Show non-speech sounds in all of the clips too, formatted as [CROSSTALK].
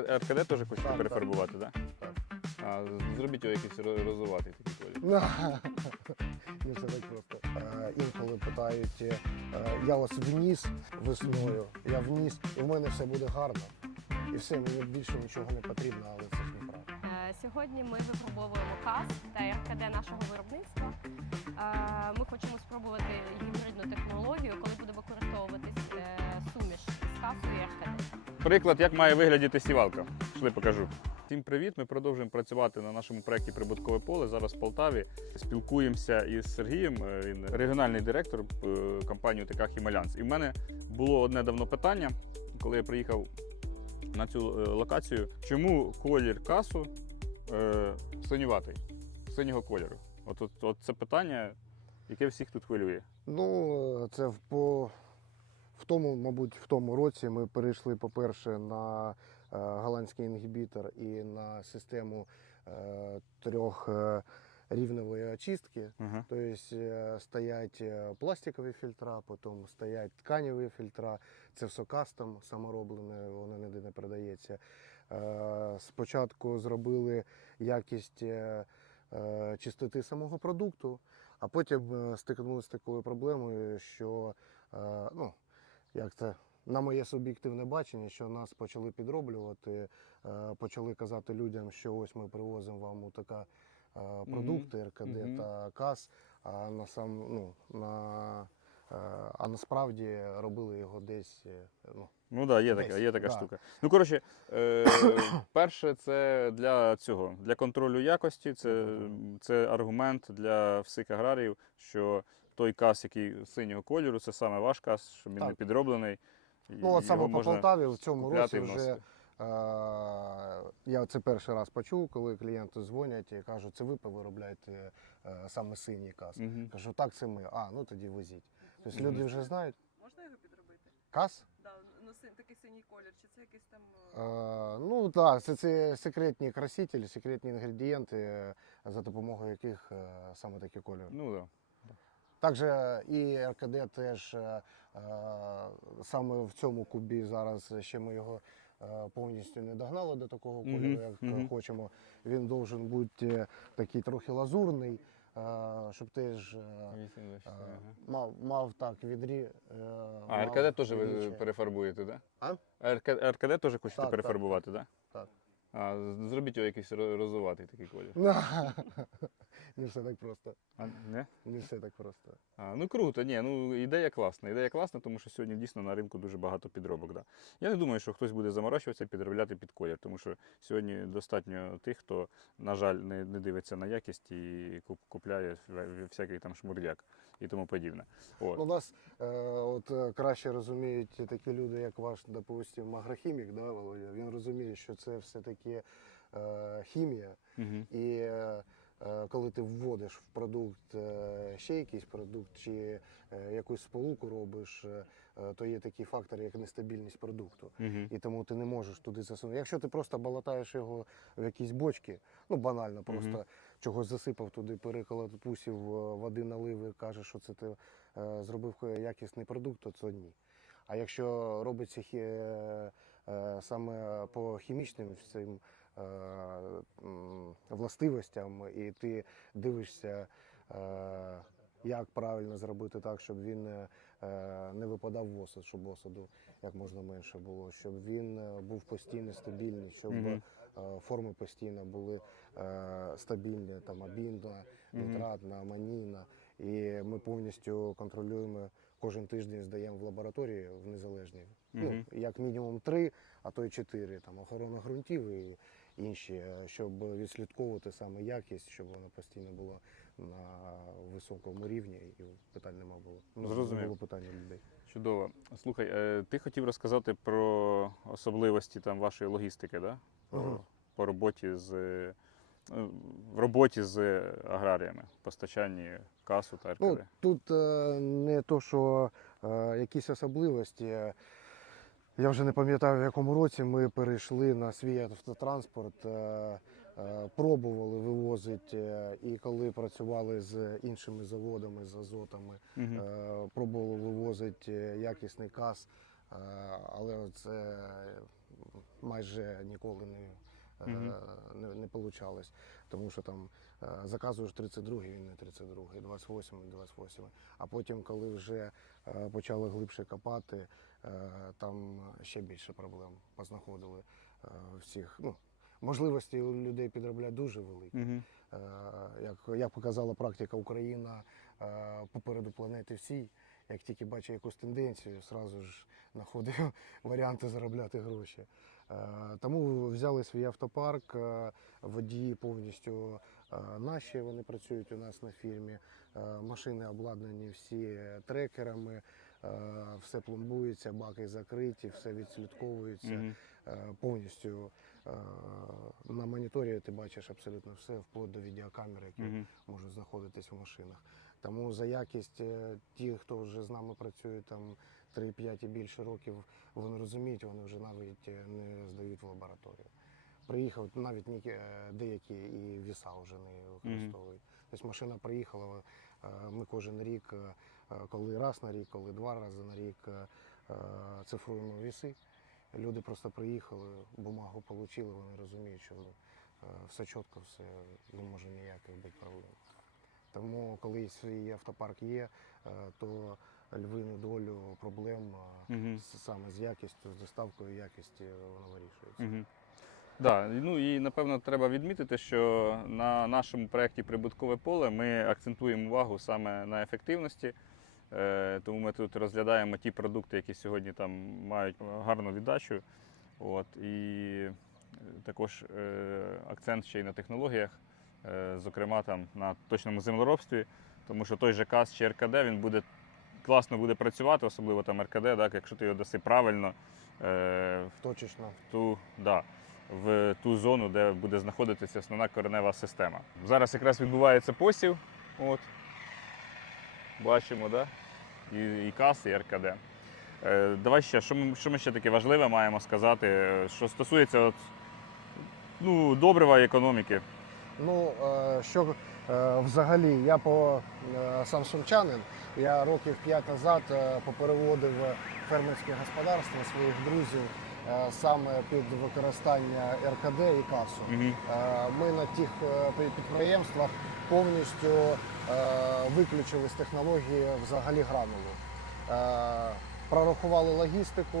РКД теж хочете Так, перефарбувати, так? Так. А зробіть його якийсь ро- розуватий такий колір. [LAUGHS] Не все так просто. Е, Інколи питають, е, я ось вніс весною, я вніс, і в мене все буде гарно. І все, мені більше нічого не потрібно, але це ж неправда. Е, Сьогодні ми випробовуємо КАС та РКД нашого виробництва. Е, Ми хочемо спробувати гібридну технологію, коли буде використовуватись е, з КАСу. Приклад, як має виглядіти сівалка. Пішли покажу. Всім привіт! Ми продовжуємо працювати на нашому проєкті Прибуткове поле. Зараз в Полтаві спілкуємося із Сергієм. Е, Він регіональний директор е, компанії ТК Хімалянс. І в мене було одне давно питання, коли я приїхав на цю е, локацію. Чому колір касу е, синюватий, синього кольору? От, от, от це питання, яке всіх тут хвилює. Ну, це по, в тому, мабуть, в тому році ми перейшли, по-перше, на е, голландський інгібітор і на систему е, трьох е, рівневої очистки. Ага. Тобто стоять пластикові фільтра, потім стоять тканеві фільтра. Це все кастом самороблене, воно ніде не продається. Спочатку зробили якість чистоти самого продукту, а потім стикнулися з такою проблемою, що ну, як це. На моє суб'єктивне бачення, що нас почали підроблювати, е, почали казати людям, що ось ми привозимо вам така е, продукти РКД Мгм. та КАС, а на сам ну на е, а насправді робили його десь. Ну Ну так, да, є така, є така да. штука. Ну, коротше, е, [COUGHS] перше, це для цього, для контролю якості, це, це аргумент для всіх аграріїв, що той кас, який синього кольору, це саме ваш кас, щоб він не підроблений. ну от саме по Полтаві в цьому році вже е, я це перший раз почув, коли клієнти дзвонять і кажуть, це ви виробляєте е, саме синій кас. Мгм. Кажу, так, це ми. А, ну тоді везіть. Тобто люди вже знають. Можна його підробити? Кас? Ну син такий синій колір, чи це якийсь там. Е, е, ну так, це, це секретні красителі, секретні інгредієнти, е, за допомогою яких е, саме такі кольори. Ну, да. Також і РКД теж е, е, саме в цьому кубі зараз ще ми його е, повністю не догнали до такого Мгм, кольору, як е, мгм. хочемо. Він должен бути такий трохи лазурний, щоб ти е, е, мав, мав так відрі. е, А РКД теж ви перефарбуєте, так? А? РК- РКД теж хочете перефарбувати, так? так. А зробіть його якийсь розуватий такий колір. [LAUGHS] Не все так просто. А, не? Не все так просто. А, ну круто, ні, ну ідея класна. Ідея класна, тому що сьогодні дійсно на ринку дуже багато підробок. Да. Я не думаю, що хтось буде заморачуватися підробляти під колір, тому що сьогодні достатньо тих, хто, на жаль, не, не дивиться на якість і куп- купляє всякий там шмурдяк і тому подібне. От. У нас е, от е, краще розуміють такі люди, як ваш, допустим, агрохімік, да, Володя. Він розуміє, що це все-таки е, хімія. Угу. І е, коли ти вводиш в продукт е, ще якийсь продукт чи е, якусь сполуку робиш, е, е, то є такий фактор, як нестабільність продукту. Угу. І тому ти не можеш туди засунути. Якщо ти просто балатаєш його в якісь бочки, ну банально, просто Мгм. чогось засипав туди, переколоть пусів, е, води налив і кажеш, що це ти е, зробив якісний продукт, то це ні. А якщо робиться хі, е, е, саме по хімічним цим е, властивостям, і ти дивишся, е, як правильно зробити так, щоб він е, не випадав в осад, щоб осаду як можна менше було, щоб він е, був постійно стабільний, щоб Мгм. е, форми постійно були е, стабільні, там абінна, нітратна, аманійна. І ми повністю контролюємо кожен тиждень, здаємо в лабораторії в незалежній. Мгм. Ну, як мінімум три, а то й чотири. Там охорона ґрунтів і інші, е, щоб відслідковувати саме якість, щоб вона постійно була на високому рівні і питань нема було. Ну, не було питань у людей. Чудово. Слухай, е, ти хотів розказати про особливості там вашої логістики, да? По, по роботі з е, в роботі з аграріями, постачанні касу та РКД. Ну, тут не то, що якісь особливості. Я вже не пам'ятаю, в якому році ми перейшли на свій автотранспорт, е, е, пробували вивозити, е, і коли працювали з іншими заводами, з азотами, е, пробували вивозити якісний каз, але це майже ніколи не, е, Мгм. не, не вийшло. Тому що там заказуєш 32 він не 32-й, 28-й, 28-й. А потім, коли вже почали глибше копати, там ще більше проблем познаходили е, всіх. Ну, можливості у людей підробляти дуже великі. Угу. Е, Як, як показала практика, Україна е, попереду планети всій. Як тільки бачить якусь тенденцію, одразу ж знаходить [LAUGHS] варіанти заробляти гроші. Е, Тому взяли свій автопарк, е, водії повністю е, наші, вони працюють у нас на фірмі. Е, Машини обладнані всі трекерами, е, все пломбується, баки закриті, все відслідковується е, повністю. е, На моніторі ти бачиш абсолютно все, вплоть до відеокамер, які можуть знаходитись в машинах. Тому за якість е, ті, хто вже з нами працює там 3-5 і більше років, вони розуміють, вони вже навіть е, не здають в лабораторію. Приїхав навіть е, деякі і віса вже не використовують. Тобто машина приїхала, е, ми кожен рік, е, е, коли раз на рік, коли два рази на рік е, е, цифруємо віси. Люди просто приїхали, бумагу отримали, вони розуміють, що ну, е, все чітко, все не може ніяких бути проблем. Тому, коли свій автопарк є, е, то львину долю проблем е, Угу. саме з якістю, з доставкою якісті воно вирішується. Угу. Да, ну і напевно треба відмітити, що на нашому проєкті Прибуткове поле ми акцентуємо увагу саме на ефективності. Е, тому ми тут розглядаємо ті продукти, які сьогодні там мають гарну віддачу. От, і також е, акцент ще й на технологіях, е, зокрема там на точному землеробстві, тому що той же КАС чи РКД він буде класно буде працювати, особливо там РКД, так, якщо ти його даси правильно. Точечно. ту, да, в ту зону, де буде знаходитися основна коренева система. Зараз якраз відбувається посів. От. Бачимо, да? і, і КАС, і РКД. Е, давай ще, що ми, що ми ще таке важливе маємо сказати, е, що стосується от, ну, добрива економіки. Ну, е, що е, взагалі, я по сам сумчанин, я років п'ять назад попереводив фермерське господарство своїх друзів саме під використання РКД і касу. Угу. Е, Ми на тих е, підприємствах повністю е, виключили з технології взагалі гранулу. Е, Прорахували логістику,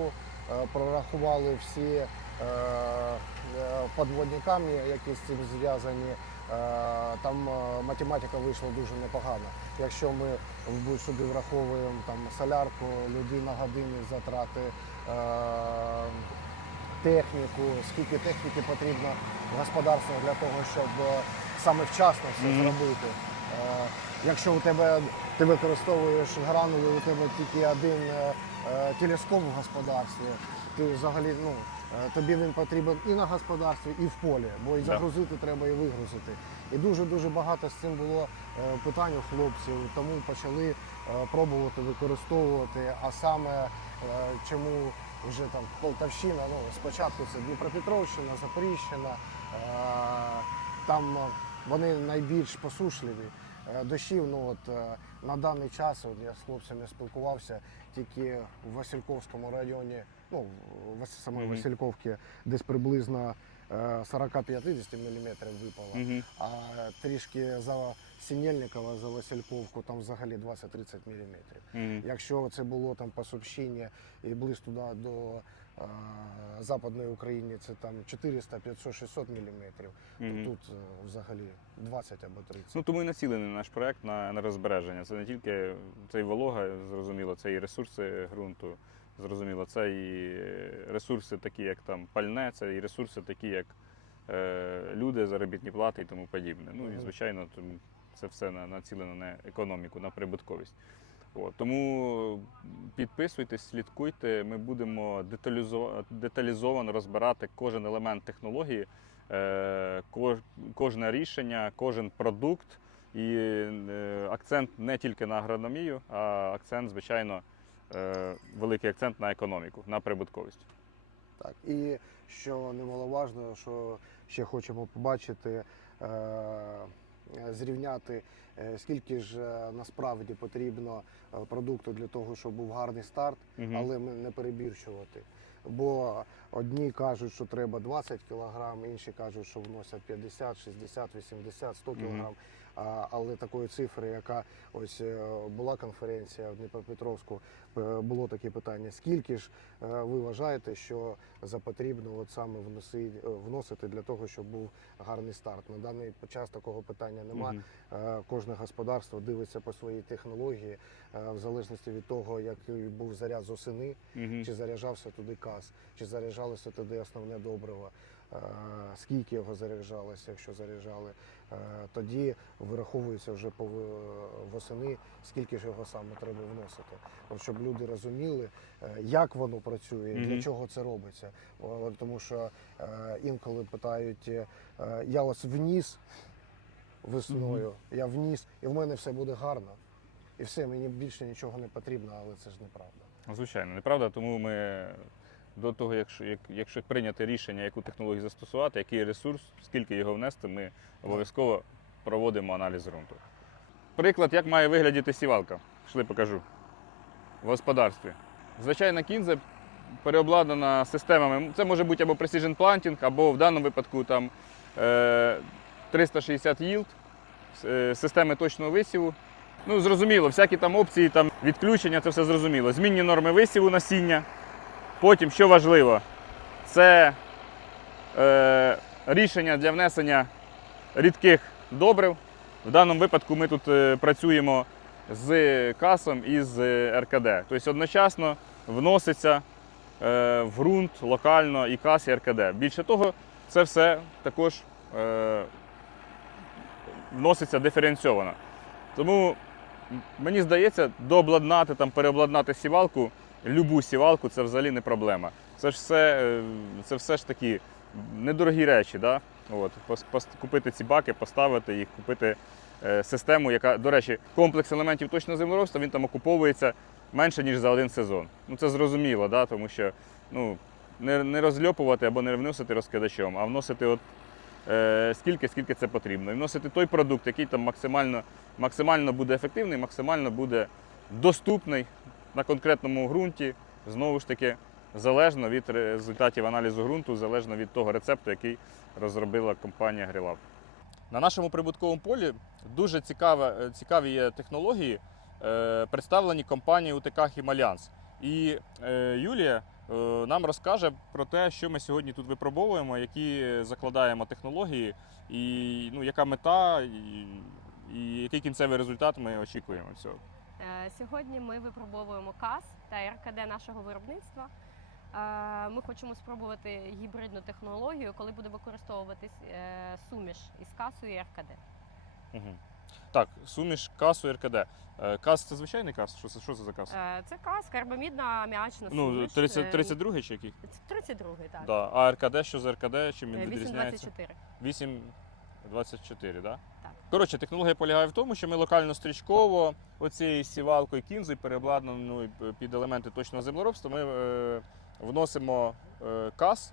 е, прорахували всі е, е, подводні камні, які з цим зв'язані. Е, Там е, математика вийшла дуже непогана. Якщо ми в- сюди враховуємо там солярку, людей на години затрати, е, техніку, скільки техніки потрібно в господарстві для того, щоб е, саме вчасно все зробити. Е, Якщо у тебе ти використовуєш гранули, у тебе тільки один е, е, телескоп в господарстві, ти взагалі ну, е, тобі він потрібен і на господарстві, і в полі, бо і загрузити треба, і вигрузити. І дуже дуже багато з цим було е, питань у хлопців, тому почали е, пробувати використовувати. А саме е, чому вже там Полтавщина, ну спочатку це Дніпропетровщина, Запоріжжяна, е, там е, вони найбільш посушливі. Е, Дощів, ну от е, на даний час, от я з хлопцями спілкувався, тільки в Васильковському районі, ну в самої Мгм. Васильковки, десь приблизно е, 40-50 мм випало. Угу. А трішки за Сінєльникова, за Васильковку, там взагалі 20-30 мм. Угу. Якщо це було там по Сумщині і близько туди до е, Западної України, це там 400, 500, 600 мм, то тут е, взагалі 20 або 30. Ну, тому і націлений наш проект на енергозбереження. Це не тільки це і волога, зрозуміло, це і ресурси ґрунту, зрозуміло, це і ресурси такі, як там пальне, це і ресурси такі, як е, люди, заробітні плати і тому подібне. Ну і звичайно, тому це все на- націлено на економіку, на прибутковість. От, тому підписуйтесь, слідкуйте. Ми будемо деталізовано розбирати кожен елемент технології, е, кожне рішення, кожен продукт. І е, акцент не тільки на агрономію, а акцент, звичайно, е, великий акцент на економіку, на прибутковість. Так. І що немаловажно, що ще хочемо побачити, зрівняти, е, скільки ж е, насправді потрібно е, продукту для того, щоб був гарний старт, але не перебільшувати. Бо одні кажуть, що треба 20 кг, інші кажуть, що вносять 50, 60, 80, 100 Мгм. кг. А, але такої цифри, яка ось е, була конференція в Дніпропетровську, е, було таке питання: скільки ж е, ви вважаєте, що за потрібно от саме вносити, для того, щоб був гарний старт? На даний час такого питання немає. Мгм. Е, Кожне господарство дивиться по своїй технології, в залежності від того, який був заряд з осени, Мгм. чи заряджався туди каз, чи заряджалося туди основне добриво, скільки його заряджалося, якщо заряджали. Е, Тоді вираховується вже по восени, скільки ж його саме треба вносити. От щоб люди розуміли, е, як воно працює, для чого це робиться. Тому що е, інколи питають, е, я ось вніс весною, я вніс, і в мене все буде гарно. І все, мені більше нічого не потрібно, але це ж неправда. Звичайно, неправда. Тому ми до того, якщо, як, якщо прийняти рішення, яку технологію застосувати, який ресурс, скільки його внести, ми обов'язково проводимо аналіз ґрунту. Приклад, як має виглядіти сівалка. Пішли покажу. В господарстві. Звичайна кінза переобладнана системами. Це може бути або Precision Planting, або в даному випадку там, е, 360 yield, е, системи точного висіву. Ну, зрозуміло, всякі там опції, там відключення, це все зрозуміло. Змінні норми висіву насіння. Потім, що важливо, це е, рішення для внесення рідких добрив. В даному випадку ми тут е, працюємо з касом і з е, РКД. Тобто одночасно вноситься е, в ґрунт локально і кас, і РКД. Більше того, це все також е, вноситься диференційовано. Тому мені здається, дообладнати, там, переобладнати сівалку, любу сівалку це взагалі не проблема. Це ж все, е, це все ж такі недорогі речі. Да? От, купити ці баки, поставити їх, купити е, систему, яка, до речі, комплекс елементів точного землеробства, він там окуповується менше, ніж за один сезон. Ну це зрозуміло, да? тому що ну, не, не розльопувати або не вносити розкидачом, а вносити от, е, скільки, скільки це потрібно. І вносити той продукт, який там максимально, максимально буде ефективний, максимально буде доступний на конкретному ґрунті. Знову ж таки, залежно від результатів аналізу ґрунту, залежно від того рецепту, який розробила компанія Грилаб. На нашому прибутковому полі дуже цікаве, е, цікаві є технології, е, представлені компанією УТК Хімалянс. І е, Юлія е, нам розкаже про те, що ми сьогодні тут випробовуємо, які закладаємо технології, і ну, яка мета, і, і який кінцевий результат ми очікуємо цього. Е, Сьогодні ми випробовуємо КАС та РКД нашого виробництва. Е, Ми хочемо спробувати гібридну технологію, коли буде використовуватись е, суміш із касою і РКД. Угу. Так, суміш касу і РКД. Кас це звичайний кас? Що це, що це за кас? Це кас, карбамідна аміачна Ну, суміш. 30, Е, 32 чи який? 32-й, так. Да. А РКД що за РКД? Чим він відрізняється? 824. 8,24, да? Коротше, технологія полягає в тому, що ми локально стрічково оцією сівалкою кінзою, переобладнаною під елементи точного землеробства, ми е, вносимо е, кас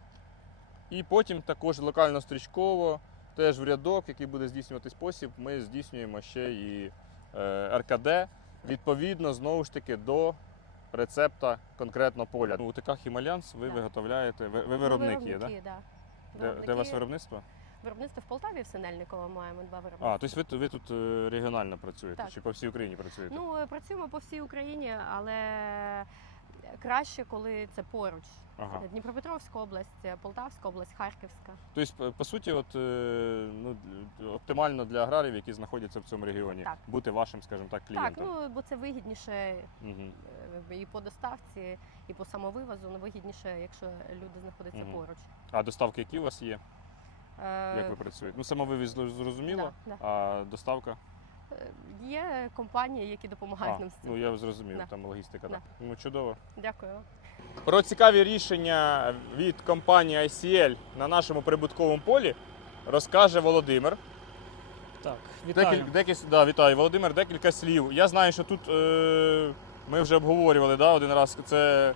і потім також локально стрічково, теж в рядок, який буде здійснювати спосіб, ми здійснюємо ще і е, РКД, відповідно, знову ж таки, до рецепта конкретного поля. Ну, у ТК Хімалянс ви виготовляєте, ви, ви виробник є, да? виробники, да? Де, де у вас виробництво? Виробництво в Полтаві в Синельниково маємо два виробництва. А, тобто ви, тут- ви тут е, регіонально працюєте Так. чи по всій Україні працюєте? Ну, е, працюємо по всій Україні, але краще, коли це поруч. ага. Дніпропетровська область, Полтавська область, Харківська. Тобто, по- суті, от, е, ну, оптимально для аграріїв, які знаходяться в цьому регіоні, Так. бути вашим, скажімо так, Так, клієнтом. ну бо це вигідніше е, і по доставці, і по самовивозу. Ну вигідніше, якщо люди знаходяться Мгм. поруч. А доставки які у вас є? Е, Як ви працюєте? Ну, самовивіз зрозуміло, Да, а доставка? е, Є компанії, які допомагають А, нам з цим. ну я зрозумів, Да. там логістика. Да. Ну, чудово. Дякую. Про цікаві рішення від компанії ICL на нашому прибутковому полі розкаже Володимир. Так, вітаю. Декіль, декіль, да, вітаю, Володимир, декілька слів. Я знаю, що тут е, ми вже обговорювали да, один раз. Це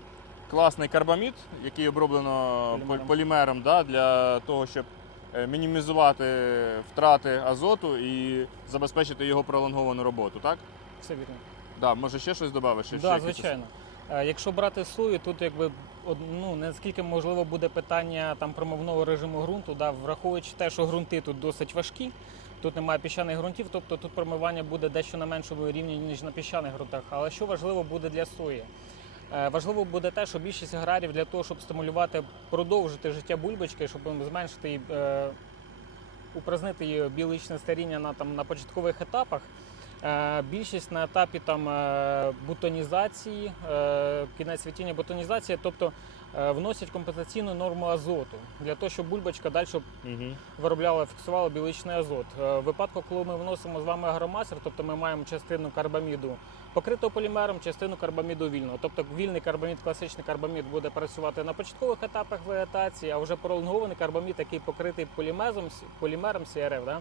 класний карбамід, який оброблено Полімером. полімером, полімером да, для того, щоб е, мінімізувати втрати азоту і забезпечити його пролонговану роботу, так? Все вірно. Да, може ще щось додати? Ще, Да, якісь- звичайно. Е, Якщо брати сою, тут якби ну, наскільки можливо буде питання там промовного режиму ґрунту, да, враховуючи те, що ґрунти тут досить важкі, тут немає піщаних ґрунтів, тобто тут промивання буде дещо на меншому рівні, ніж на піщаних ґрунтах. Але що важливо буде для сої? Е, Важливо буде те, що більшість аграрів для того, щоб стимулювати, продовжити життя бульбочки, щоб зменшити її, е, упразнити її біологічне старіння на, там, на початкових етапах. Е, Більшість на етапі там е, бутонізації, е, кінець світіння бутонізації, тобто вносять компенсаційну норму азоту для того, щоб бульбочка далі Угу. виробляла, фіксувала біологічний азот. Е, В випадку, коли ми вносимо з вами агромастер, тобто ми маємо частину карбаміду покритого полімером, частину карбаміду вільного. Тобто вільний карбамід, класичний карбамід буде працювати на початкових етапах вегетації, а вже пролонгований карбамід, який покритий полімезом, полімером CRF, да,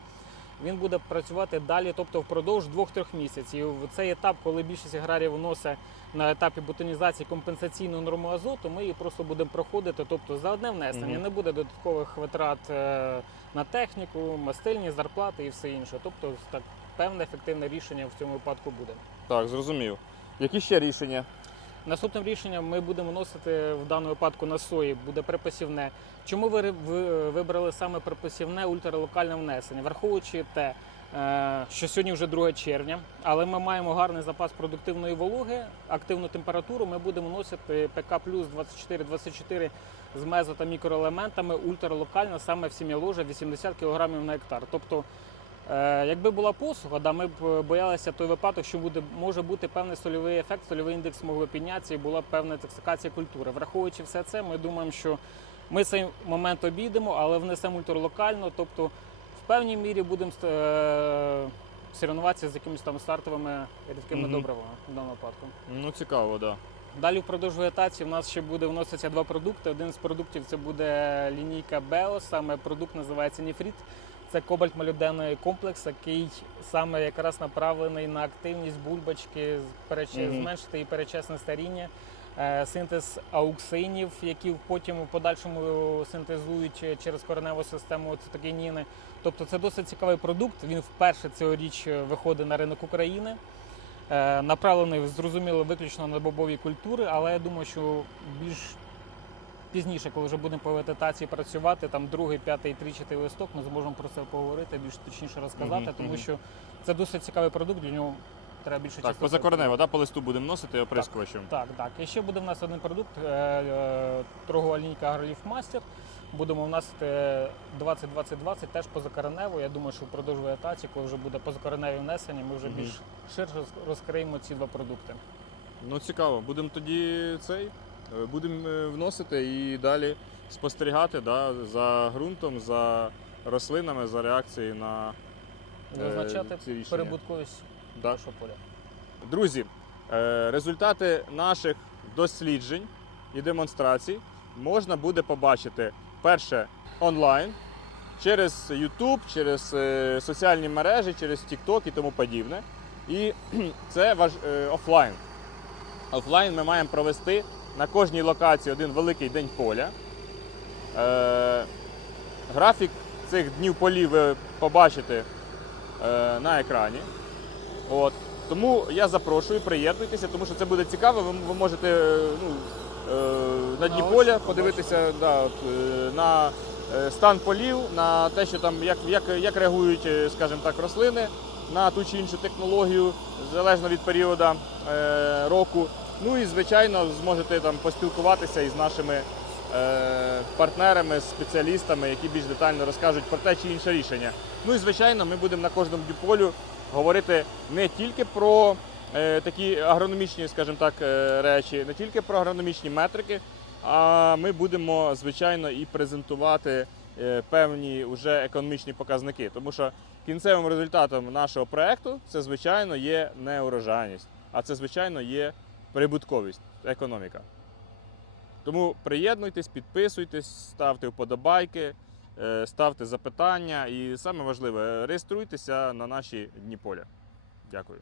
він буде працювати далі, тобто впродовж 2-3 місяців. В цей етап, коли більшість аграріїв вносить на етапі бутонізації компенсаційну норму азоту, ми її просто будемо проходити. Тобто за одне внесення Мгм. не буде додаткових витрат е, на техніку, мастильні зарплати і все інше. Тобто так певне ефективне рішення в цьому випадку буде. Так, зрозумів. Які ще рішення? Наступним рішенням ми будемо вносити в даному випадку на сої, буде припасівне. Чому ви вибрали саме припасівне ультралокальне внесення? Враховуючи те, що сьогодні вже 2 червня, але ми маємо гарний запас продуктивної вологи, активну температуру. Ми будемо вносити ПК плюс 24-24 з мезо та мікроелементами ультралокально саме в сім'я ложа 80 кг на гектар. Тобто Е, Якби була посуха, да, ми б е, боялися той випадок, що буде, може бути певний сольовий ефект, сольовий індекс могло піднятися і була певна інтоксикація культури. Враховуючи все це, ми думаємо, що ми цей момент обійдемо, але внесемо ультралокально, тобто певній мірі будемо е, соревнуватися з якимись там стартовими рідкими Мгм. добривами в даному випадку. Ну, цікаво, так. Да. Далі впродовж вегетації в нас ще буде вноситися два продукти. Один з продуктів це буде лінійка Бео, саме продукт називається Ніфріт. Це кобальт молібденний комплекс, який саме якраз направлений на активність бульбочки, перече- Мгм. зменшити її перечесне старіння, синтез ауксинів, які потім у подальшому синтезують через кореневу систему цитокініни. Тобто це досить цікавий продукт. Він вперше цьогоріч виходить на ринок України. Е, Направлений зрозуміло виключно на бобові культури, але я думаю, що більш пізніше, коли вже будемо по вегетації працювати, там другий, п'ятий, тричатий листок, ми зможемо про це поговорити, більш точніше розказати, Мгм, тому що це досить цікавий продукт, для нього треба більше Так, часу. позакоренево, да, по листу будемо носити оприскувачем. Так, так. І ще буде в нас один продукт, е, е, торгова лінійка Агроліф Мастер. Будемо вносити 20-20-20 теж позакоренево. Я думаю, що впродовж вегетації, коли вже буде позакореневі внесення, ми вже Мгм. більш ширше роз- розкриємо ці два продукти. Ну, цікаво. Будемо тоді цей. е, Будемо е, вносити і далі спостерігати да, за ґрунтом, за рослинами, за реакцією на е, Визначати ці рішення. перебутковість Да. поля. Друзі, е, результати наших досліджень і демонстрацій можна буде побачити перше онлайн через YouTube, через е, соціальні мережі, через TikTok і тому подібне. І [CLEARS THROAT] це важ, е, офлайн. Офлайн ми маємо провести на кожній локації один великий день поля. Графік цих днів полів ви побачите на екрані. От. Тому я запрошую, приєднуйтеся, тому що це буде цікаво. Ви, ви можете е, ну, е, на дні поля подивитися да, от, е, на стан полів, на те, що там як, як, як реагують, скажімо так, рослини на ту чи іншу технологію, залежно від періоду е, року. Ну і звичайно зможете там поспілкуватися із нашими е, партнерами, спеціалістами, які більш детально розкажуть про те чи інше рішення. Ну і звичайно, ми будемо на кожному дюполю говорити не тільки про е, такі агрономічні, скажімо так, е, речі, не тільки про агрономічні метрики, а ми будемо, звичайно, і презентувати е, певні вже економічні показники. Тому що кінцевим результатом нашого проекту це, звичайно, є не урожайність, а це, звичайно, є прибутковість, економіка. Тому приєднуйтесь, підписуйтесь, ставте вподобайки, ставте запитання і саме важливе, реєструйтеся на наші дні поля. Дякую.